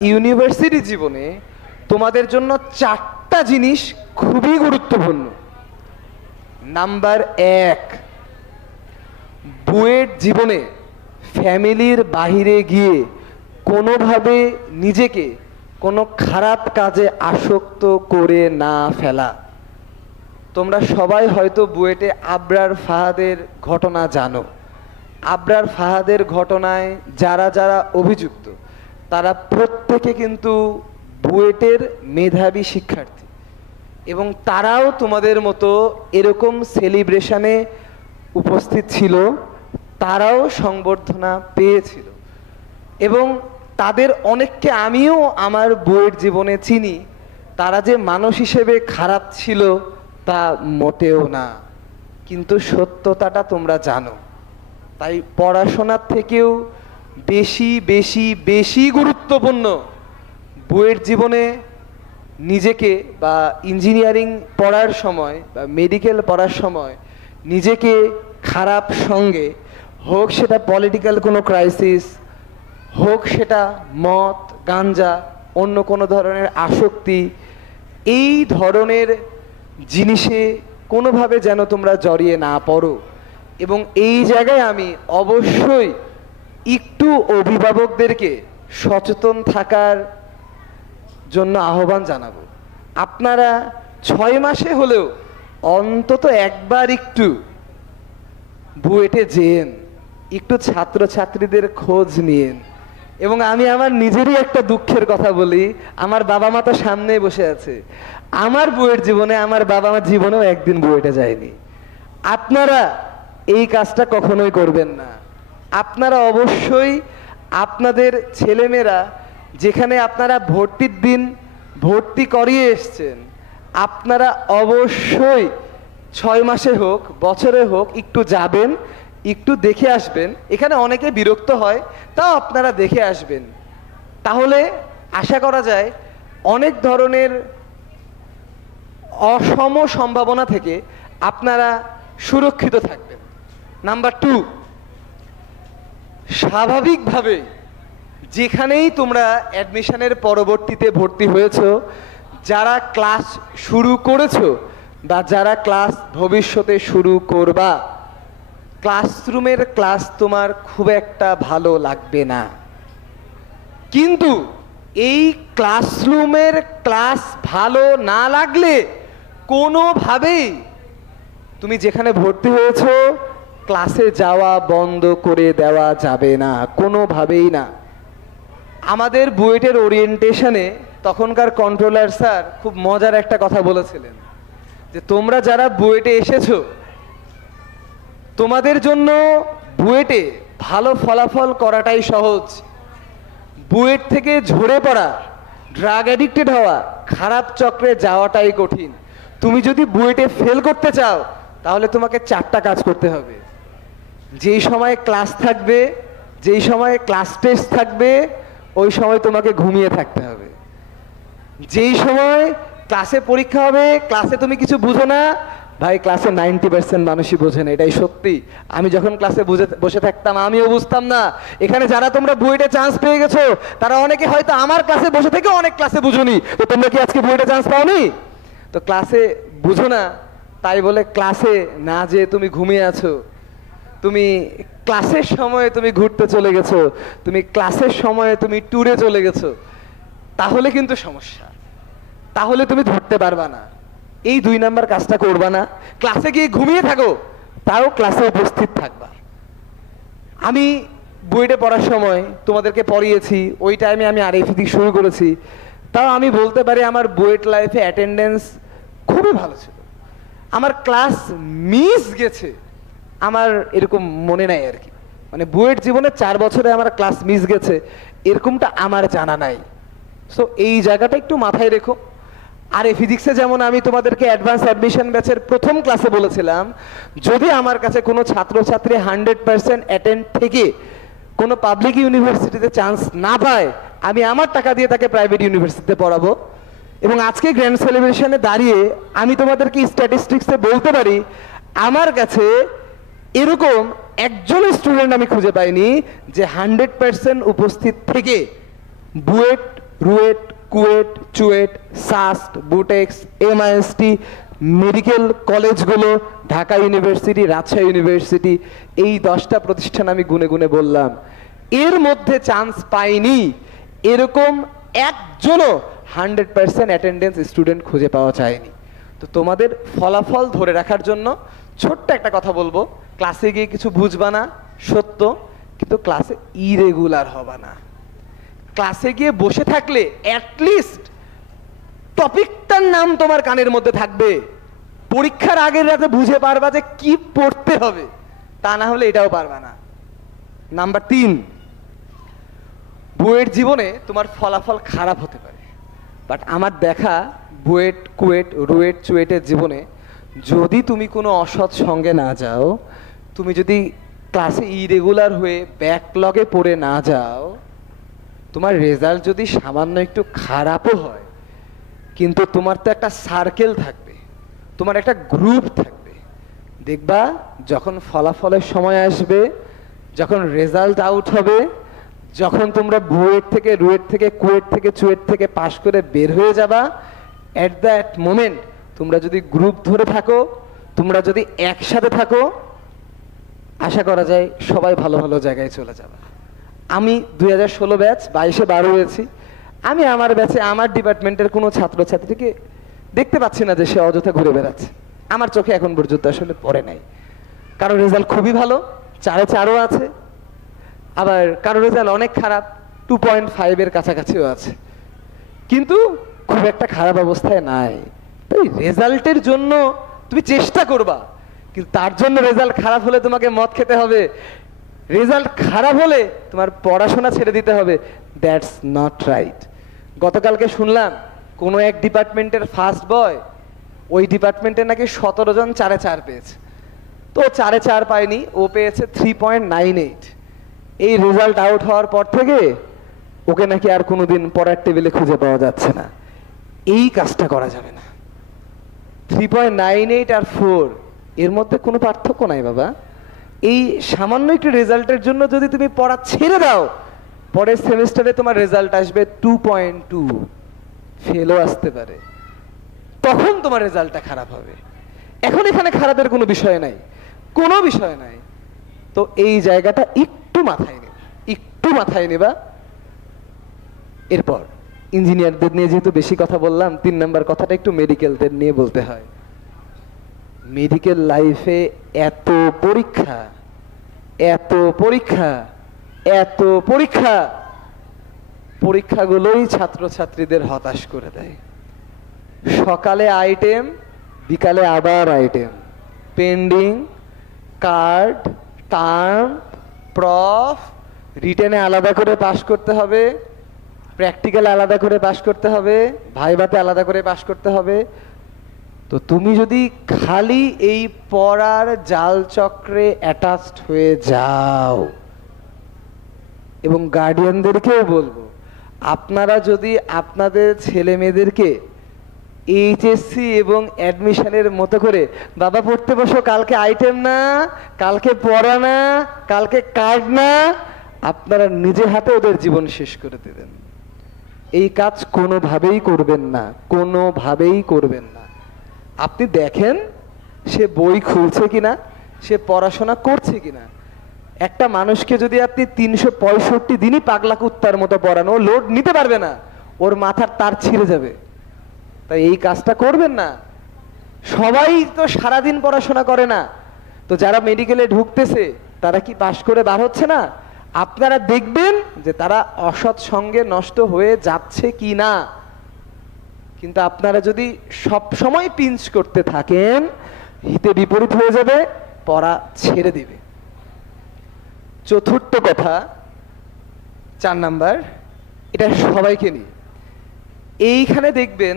University জীবনে তোমাদের জন্য চারটা জিনিস খুবই গুরুত্বপূর্ণ। নাম্বার এক, বুয়েট জীবনে ফ্যামিলির বাইরে গিয়ে কোনোভাবে নিজেকে কোনো খারাপ কাজে আসক্ত করে না ফেলা। তোমরা সবাই হয়তো বুয়েটে আবরার ফাহাদের ঘটনা জানো। আবরার ফাহাদের ঘটনায় যারা যারা অভিযুক্ত তারা প্রত্যেকে কিন্তু বুয়েটের মেধাবী শিক্ষার্থী, এবং তারাও তোমাদের মতো এরকম সেলিব্রেশনে উপস্থিত ছিল, তারাও সংবর্ধনা পেয়েছিল, এবং তাদের অনেককে আমিও আমার বুয়েট জীবনে চিনি। তারা যে মানুষ হিসেবে খারাপ ছিল তা মোটেও না, কিন্তু সত্যতাটা তোমরা জানো। তাই পড়াশোনার থেকেও বেশি বেশি বেশি গুরুত্বপূর্ণ বুয়েট জীবনে নিজেকে, বা ইঞ্জিনিয়ারিং পড়ার সময় বা মেডিকেল পড়ার সময় নিজেকে খারাপ সঙ্গে, হোক সেটা পলিটিক্যাল কোনো ক্রাইসিস, হোক সেটা মদ গাঞ্জা অন্য কোনো ধরনের আসক্তি, এই ধরনের জিনিসে কোনোভাবে যেন তোমরা জড়িয়ে না পড়ো। এবং এই জায়গায় আমি অবশ্যই একটু অভিভাবকদেরকে সচেতন থাকার জন্য আহ্বান জানাবো। আপনারা 6 মাসে হলেও অন্তত একবার একটু বুয়েটে যেন, একটু ছাত্রছাত্রীদের খোঁজ নিয়েন। এবং আমি আমার নিজেরই একটা দুঃখের কথা বলি, আমার বাবা মা তো সামনেই বসে আছে। আমার বুয়েট জীবনে আমার বাবা মা জীবনেও একদিন বুয়েটে যায়নি। আপনারা এই কাজটা কখনোই করবেন না। আপনারা অবশ্যই আপনাদের ছেলেমেয়েরা যেখানে আপনারা ভর্তির দিন ভর্তি করিয়ে এসছেন, আপনারা অবশ্যই 6 মাসে হোক বছরে হোক একটু যাবেন, একটু দেখে আসবেন। এখানে অনেকে বিরক্ত হয়, তাও আপনারা দেখে আসবেন। তাহলে আশা করা যায় অনেক ধরনের অসম সম্ভাবনা থেকে আপনারা সুরক্ষিত থাকবেন। নাম্বার 2, স্বাভাবিকভাবে যেখানেই তোমরা অ্যাডমিশনের পরবর্তীতে ভর্তি হয়েছো, যারা ক্লাস শুরু করেছো বা যারা ক্লাস ভবিষ্যতে শুরু করবা, ক্লাসরুমের ক্লাস তোমার খুব একটা ভালো লাগবে না, কিন্তু এই ক্লাসরুমের ক্লাস ভালো না লাগলে কোনোভাবেই তুমি যেখানে ভর্তি হয়েছো ক্লাসে যাওয়া বন্ধ করে দেওয়া যাবে না, কোনোভাবেই না। আমাদের বুয়েটের ওরিয়েন্টেশনে তখনকার কন্ট্রোলার স্যার খুব মজার একটা কথা বলেছিলেন, যে তোমরা যারা বুয়েটে এসেছো তোমাদের জন্য বুয়েটে ভালো ফলাফল করাটাই সহজ। বুয়েট থেকে ঝরে পড়া, ড্রাগ অ্যাডিক্টেড হওয়া, খারাপ চক্রে যাওয়াটাই কঠিন। তুমি যদি বুয়েটে ফেল করতে চাও তাহলে তোমাকে 4টা কাজ করতে হবে। যেই সময় ক্লাস থাকবে, যেই সময় ক্লাস টেস্ট থাকবে, ওই সময় তোমাকে ঘুমিয়ে থাকতে হবে। যেই সময় ক্লাসে পরীক্ষা হবে, ক্লাসে তুমি কিছু বুঝো না, ভাই ক্লাসে 90% মানুষই বোঝে না, এটাই সত্যি। আমি যখন ক্লাসে বসে থাকতাম আমিও বুঝতাম না। এখানে যারা তোমরা বুয়েটে চান্স পেয়ে গেছো তারা অনেকে হয়তো আমার ক্লাসে বসে থেকে অনেক ক্লাসে বুঝোনি, তো তোমরা কি আজকে বুয়েটে চান্স পাওনি? তো ক্লাসে বুঝো না তাই বলে ক্লাসে না যে তুমি ঘুমিয়ে আছো, তুমি ক্লাসের সময়ে তুমি ঘুরতে চলে গেছো, তুমি ক্লাসের সময়ে তুমি ট্যুরে চলে গেছো, তাহলে কিন্তু সমস্যা, তাহলে তুমি ধরতে পারবা না। এই 2 নাম্বার কাজটা করবা না। ক্লাসে গিয়ে ঘুমিয়ে থাকো, তাও ক্লাসে উপস্থিত থাকবা। আমি বুয়েটে পড়ার সময় তোমাদেরকে পড়িয়েছি, ওই টাইমে আমি আরএফ দিক শুরু করেছি, তাও আমি বলতে পারি আমার বুয়েট লাইফে অ্যাটেন্ডেন্স খুবই ভালো ছিল। আমার ক্লাস মিস গেছে আমার এরকম মনে নাই আর কি, মানে বুয়েট জীবনে 4 বছরে আমার ক্লাস মিস গেছে এরকমটা আমার জানা নাই। সো এই জায়গাটা একটু মাথায় রেখো। আর এই ফিজিক্সে যেমন আমি তোমাদেরকে অ্যাডভান্স অ্যাডমিশন ব্যাচের প্রথম ক্লাসে বলেছিলাম, যদি আমার কাছে কোনো ছাত্রছাত্রী 100% অ্যাটেন্ড থেকে কোনো পাবলিক ইউনিভার্সিটিতে চান্স না পায়, আমি আমার টাকা দিয়ে তাকে প্রাইভেট ইউনিভার্সিটিতে পড়াবো। এবং আজকে গ্র্যান্ড সেলিব্রেশনে দাঁড়িয়ে আমি তোমাদেরকে স্ট্যাটিস্টিক্সে বলতে পারি, আমার কাছে এরকম একজন স্টুডেন্ট আমি খুঁজে পাইনি যে 100% উপস্থিত থেকে BUET RUET, KUET, CUET, SUST, Butex, MIST, medical কলেজগুলো, ঢাকা ইউনিভার্সিটি, রাজশাহী ইউনিভার্সিটি, এই 10টা প্রতিষ্ঠান আমি গুনে গুনে বললাম। এর মধ্যে চান্স পাইনি এরকম একজনও 100% অ্যাটেন্ডেন্স স্টুডেন্ট খুঁজে পাওয়া যায়নি। তো তোমাদের ফলাফল ধরে রাখার জন্য ছোট্ট একটা কথা বলবো, ক্লাসে গিয়ে কিছু বুঝবা না সত্য, কিন্তু ক্লাসে ইরেগুলার হবা না। ক্লাসে গিয়ে বসে থাকলে অ্যাটলিস্ট টপিকটার নাম তোমার কানের মধ্যে থাকবে, পরীক্ষার আগের রাতে বুঝে পারবা যে কি পড়তে হবে, তা না হলে এটাও পারবা না। নাম্বার 3, বুয়েট জীবনে তোমার ফলাফল খারাপ হতে পারে, বাট আমার দেখা বুয়েট, কুয়েট, রুয়েট, চুয়েটের জীবনে যদি তুমি কোনো অসৎ সঙ্গে না যাও, তুমি যদি ক্লাসে ইরেগুলার হয়ে ব্যাকলগে পড়ে না যাও, তোমার রেজাল্ট যদি সামান্য একটু খারাপও হয়, কিন্তু তোমার তো একটা সার্কেল থাকবে, তোমার একটা গ্রুপ থাকবে। দেখবা যখন ফলাফলের সময় আসবে, যখন রেজাল্ট আউট হবে, যখন তোমরা বুয়েট থেকে, রুয়েট থেকে, কুয়েট থেকে, চুয়েট থেকে পাশ করে বের হয়ে যাবা, এট দ্যাট মোমেন্ট তোমরা যদি গ্রুপ ধরে থাকো, তোমরা যদি একসাথে থাকো, আশা করা যায় সবাই ভালো ভালো জায়গায় চলে যাবে। আমি 2016 ব্যাচ, 22-এ 12 হয়েছি। আমি আমার ব্যাচে আমার ডিপার্টমেন্টের কোনো ছাত্রছাত্রীকে দেখতে পাচ্ছি না যে সে অযথা ঘুরে বেড়াচ্ছে। আমার চোখে এখন পর্যন্ত আসলে পড়ে নাই। কারো রেজাল্ট খুবই ভালো, 4-এ 4ও আছে, আবার কারো রেজাল্ট অনেক খারাপ, 2.5-এর কাছাকাছিও আছে, কিন্তু খুব একটা খারাপ অবস্থায় নাই। তাই রেজাল্টের জন্য তুমি চেষ্টা করবা, কিন্তু তার জন্য রেজাল্ট খারাপ হলে তোমাকে মদ খেতে হবে, রেজাল্ট খারাপ হলে তোমার পড়াশোনা ছেড়ে দিতে হবে। That's not right. গতকালকে শুনলাম কোনো এক ডিপার্টমেন্টের ফার্স্ট বয়, ওই ডিপার্টমেন্টে নাকি 17 জন 4-এ 4 পেয়েছে। তো 4-এ 4 পায়নি, ও পেয়েছে 3.98। এই রেজাল্ট আউট হওয়ার পর থেকে ওকে নাকি আর কোনোদিন পড়ার টেবিলে খুঁজে পাওয়া যাচ্ছে না। এই কাজটা করা যাবে না। 3.98 আর 4 এর মধ্যে কোনো পার্থক্য নাই বাবা। এই সামান্য একটু রেজাল্টের জন্য যদি তুমি পড়া ছেড়ে দাও, পরের সেমিস্টারে তোমার রেজাল্ট আসবে 2.2, ফেলও আসতে পারে, তখন তোমার রেজাল্টটা খারাপ হবে। এখন এখানে খারাপের কোনো বিষয় নাই, কোনো বিষয় নাই। তো এই জায়গাটা একটু মাথায় নেবা, একটু মাথায় নেবা। এরপর ইঞ্জিনিয়ারদের নিয়ে যেহেতু বেশি কথা বললাম, 3 নাম্বার কথাটা একটু মেডিকেলদের নিয়ে বলতে হয়। মেডিকেল লাইফে এত পরীক্ষা, এত পরীক্ষা, এত পরীক্ষা, পরীক্ষাগুলোই ছাত্রছাত্রীদের হতাশ করে দেয়। সকালে আইটেম, বিকালে আবার item, pending, card, term, prof, রিটেনে আলাদা করে পাস করতে হবে, প্র্যাকটিক্যাল আলাদা করে পাস করতে হবে, ভাইভাতে আলাদা করে পাস করতে হবে। তো তুমি যদি খালি এই পড়ার জাল চক্রে অ্যাটাচড হয়ে যাও, এবং গার্ডিয়ানদেরকেও বলবো, আপনারা যদি আপনাদের ছেলে মেয়েদেরকে এইচএসসি এবং অ্যাডমিশনের মতো করে, বাবা পড়তে বসো, কালকে আইটেম না, কালকে পড়া না, কালকে কার্ড না, আপনারা নিজে হাতে ওদের জীবন শেষ করে দেবেন। এই কাজ কোনোভাবেই করবেন না, কোনোভাবেই করবেন না। আপনি দেখেন সে বই খুলছে কিনা, সে পড়াশোনা করছে কিনা। একটা মানুষকে যদি আপনি 365 দিনই পাগলা কুত্তার মতো পড়ানো, লোড নিতে পারবে না, ওর মাথার তার ছিঁড়ে যাবে। তাই এই কাজটা করবেন না। সবাই তো সারাদিন পড়াশোনা করে না। তো যারা মেডিকেলে ঢুকতেছে তারা কি পাশ করে বার হচ্ছে না? আপনারা দেখবেন যে তারা অসৎ সঙ্গে নষ্ট হয়ে যাচ্ছে কি না। কিন্তু আপনারা যদি সব সময় পিঞ্চ করতে থাকেন, হিতে বিপরীত হয়ে যাবে, পড়া ছেড়ে দিবে। চতুর্থ কথা, 4 নাম্বার, এটা সবাইকে নিয়ে। এইখানে দেখবেন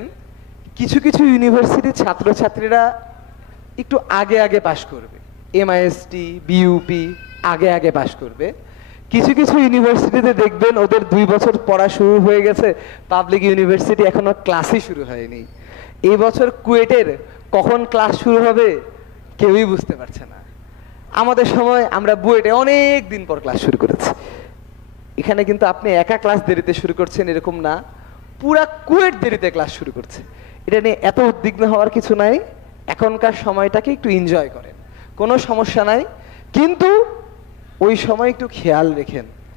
কিছু কিছু ইউনিভার্সিটির ছাত্রছাত্রীরা একটু আগে আগে পাশ করবে, এমআইএসটি, বিইউপি আগে আগে পাশ করবে। কিছু কিছু ইউনিভার্সিটিতে দেখবেন ওদের 2 বছর পড়া শুরু হয়ে গেছে, পাবলিক ইউনিভার্সিটি এখনো ক্লাসই শুরু হয়নি। এই বছর কুয়েটের কখন ক্লাস শুরু হবে কেউই বুঝতে পারছে না। আমাদের সময় আমরা বুয়েটে অনেক দিন পর ক্লাস শুরু করেছি। এখানে কিন্তু আপনি একা ক্লাস দেরিতে শুরু করছেন এরকম না, পুরা কুয়েট দেরিতে ক্লাস শুরু করছে। এটা নিয়ে এত উদ্বিগ্ন হওয়ার কিছু নাই, এখনকার সময়টাকে একটু এনজয় করেন, কোনো সমস্যা নাই। কিন্তু ওই সময় একটু খেয়াল রেখেন